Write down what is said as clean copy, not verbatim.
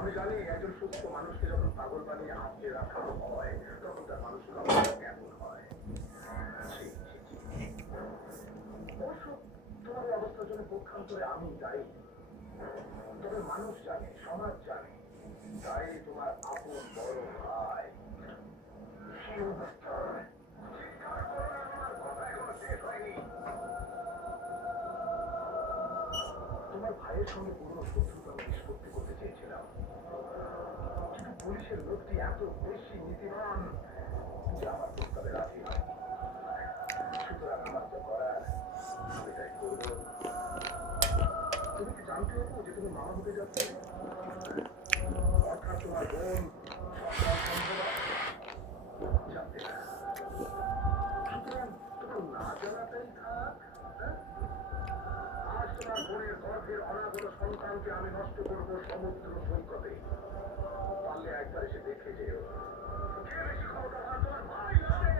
আমি জানি একজন সুস্থ মানুষকে যখন পাগল বানিয়ে আটকে রাখা হয় তখন তার মানসিক অবস্থা কেমন হয়। ছি, ছি, ছি। অবশ্য তোমার এই অবস্থার জন্য পক্ষান্তরে আমি দায়ী। তবে মানুষ জানে, সমাজ জানে, তাই তোমার আপন বড় ভাই কি অবস্থা। চিৎকার করো না, আমার কথা এখনো শেষ হয়নি। তোমার ভাইয়ের সঙ্গে পুরনো শত্রুতা আমি নিষ্পত্তি করতে চেয়েছিলাম, কিন্তু পুলিশের লোকটি এত বেশি নীতিবান যে আমার প্রস্তাবে রাজি হয়নি। সুতরাং আমার যা করার আমি তাই করব। তুমি কি জানতে হবো যে তুমি মামা হতে যাচ্ছ, অর্থাৎ তোমার বোন সন্তান সম্ভবা জানতে না। সুতরাং তোমার না জানাটাই থাক। হ্যাঁ? আজ তোমার বোনের গর্ভের অনাগত সন্তানকে আমি নষ্ট করবো সমুদ্র সৈকতে। পারলে একবার এসে দেখে যেও কে বেশি ক্ষমতাবান, তোমার ভাই না আমি।